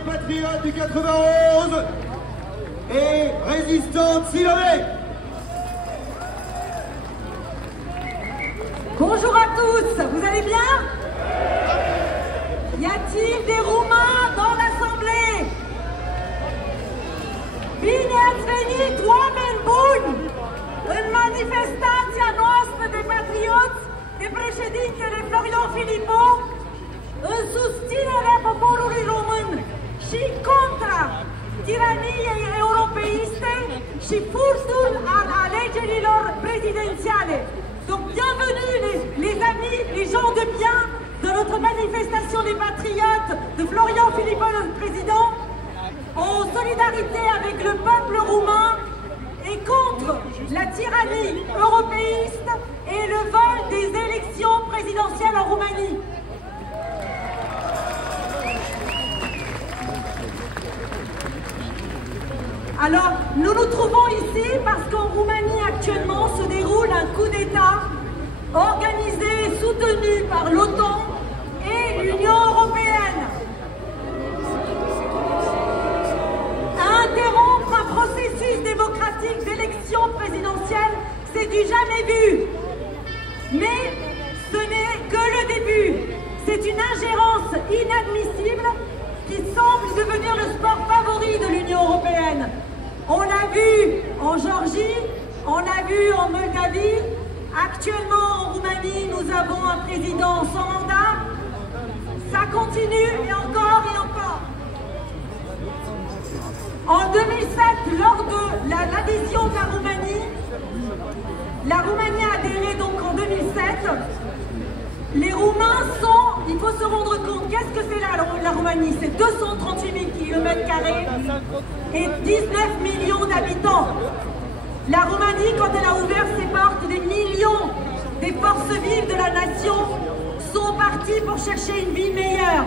des patriotes du 91 et résistante s'il en est. Bonjour à tous, vous allez bien? Y a-t-il des Roumains dans l'Assemblée? Bine ați venit, oameni buni, în manifestația noastră de patrioți de președintele Florian Philippot, în susținerea poporului român și contra tiraniei europeiste și furtul al alegerilor prezidențiale. Donc bienvenue les amis, les gens de bien de notre manifestation des patriotes de Florian Philippot, le président, en solidarité avec le peuple roumain et contre la tyrannie européiste et le vol des élections présidentielles en Roumanie. Alors, nous nous trouvons ici parce qu'en Roumanie actuellement se déroule un coup d'État organisé et soutenu par l'OTAN et l'Union européenne. Interrompre un processus démocratique d'élection présidentielle, c'est du jamais vu. Mais ce n'est que le début. C'est une ingérence inadmissible qui semble devenir le sport favori de l'Union européenne. On l'a vu en Géorgie, on l'a vu en Moldavie. Actuellement en Roumanie, nous avons un président sans mandat. Ça continue et encore et encore. En 2007, lors de l'adhésion de la Roumanie a adhéré donc en 2007. Les Roumains sont, il faut se rendre compte, qu'est-ce que c'est là la Roumanie? C'est 238 000 km² et 19 millions d'habitants. La Roumanie, quand elle a ouvert ses portes, des millions des forces vives de la nation sont partis pour chercher une vie meilleure.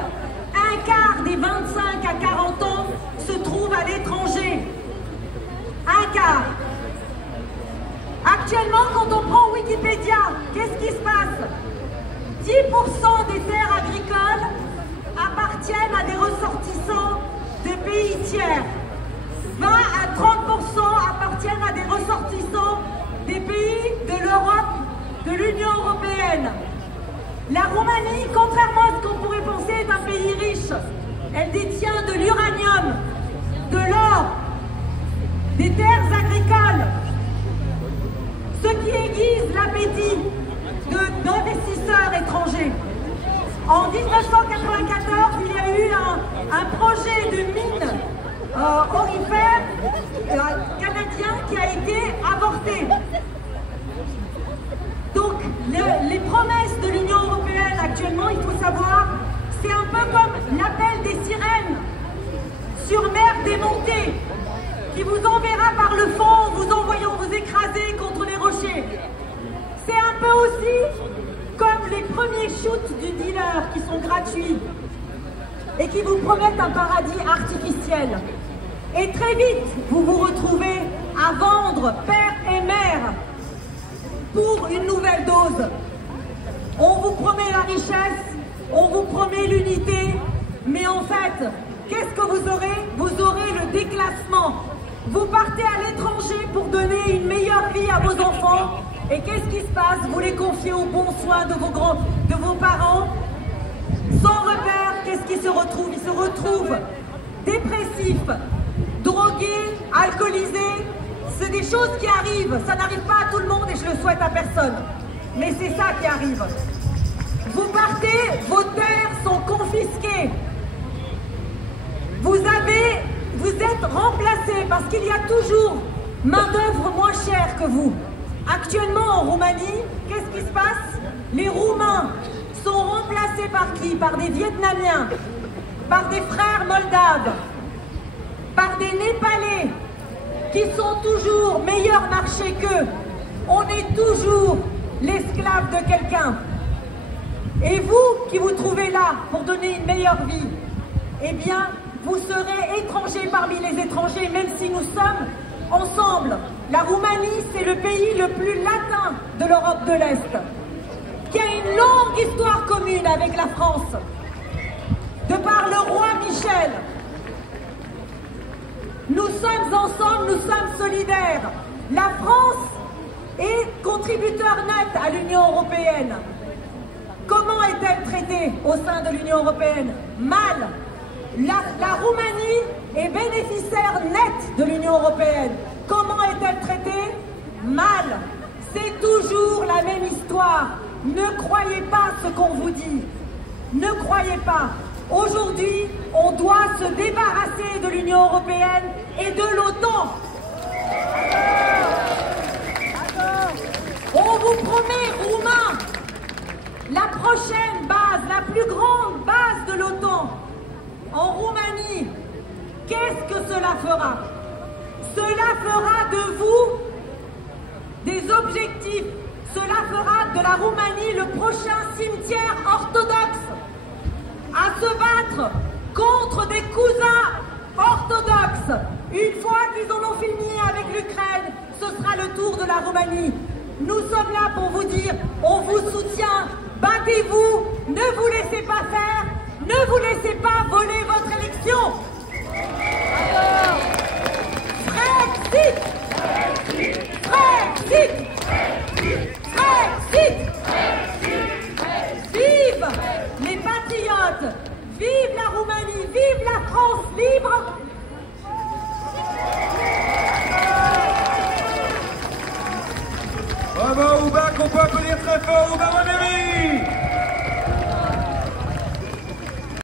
Un quart des 25 à 40 ans se trouve à l'étranger. Un quart. Actuellement, quand on prend Wikipédia, qu'est-ce qui se passe? 10% des terres agricoles appartiennent à des ressortissants de pays tiers. 20 à 30% appartiennent à des ressortissants des pays de l'Europe, de l'Union européenne. La Roumanie, contrairement à ce qu'on pourrait penser, est un pays riche. Elle détient de l'uranium, de l'or, des terres agricoles, ce qui aiguise l'appétit d'investisseurs étrangers. En 1994, il y a eu un projet de mine aurifère canadien qui a été avorté. Donc les promesses de l'Union européenne actuellement, il faut savoir, c'est un peu comme l'appel des sirènes sur mer démontée qui vous enverra par le fond en vous envoyant vous écraser contre les rochers. C'est un peu aussi comme les premiers shoots du dealer qui sont gratuits et qui vous promettent un paradis artificiel. Et très vite, vous vous retrouvez à vendre père et mère pour une nouvelle dose. On vous promet la richesse, on vous promet l'unité, mais en fait, qu'est-ce que vous aurez? Vous aurez le déclassement. Vous partez à l'étranger pour donner une meilleure vie à vos enfants. Et qu'est-ce qui se passe? Vous les confiez aux bons soins de vos parents. Sans repère, qu'est-ce qui se retrouve? Ils se retrouvent dépressifs, drogués, alcoolisés. C'est des choses qui arrivent. Ça n'arrive pas à tout le monde et je le souhaite à personne. Mais c'est ça qui arrive. Vous partez, vos terres sont confisquées. Vous êtes remplacés parce qu'il y a toujours main-d'œuvre moins chère que vous. Actuellement en Roumanie, qu'est-ce qui se passe? Les Roumains sont remplacés par qui? Par des Vietnamiens, par des frères moldaves, par des Népalais qui sont toujours meilleur marché qu'eux. On est toujours l'esclave de quelqu'un. Et vous qui vous trouvez là pour donner une meilleure vie, eh bien, vous serez étrangers parmi les étrangers, même si nous sommes ensemble. La Roumanie, c'est le pays le plus latin de l'Europe de l'Est, qui a une longue histoire commune avec la France. De par le roi Michel, Nous sommes ensemble, nous sommes solidaires. La France est contributeur net à l'Union européenne. Comment est-elle traitée au sein de l'Union européenne? Mal. La Roumanie est bénéficiaire net de l'Union européenne. Comment est-elle traitée? Mal. C'est toujours la même histoire. Ne croyez pas ce qu'on vous dit. Ne croyez pas. Aujourd'hui, on doit se débarrasser de l'Union européenne et de l'OTAN. On vous promet, Roumains, la prochaine base, la plus grande base de l'OTAN en Roumanie. Qu'est-ce que cela fera? Cela fera de vous des objectifs. Cela fera de la Roumanie le prochain cimetière orthodoxe à se battre contre des cousins orthodoxes. Une fois qu'ils en ont fini avec l'Ukraine, ce sera le tour de la Roumanie. Nous sommes là pour vous dire, on vous soutient, battez-vous, ne vous laissez pas faire, ne vous laissez pas voler votre élection. Brexit! Brexit! Brexit! Vive les patriotes! Vive la Roumanie! Vive la France libre! Bravo Oubak, on peut applaudir très fort Oubak Wannéry.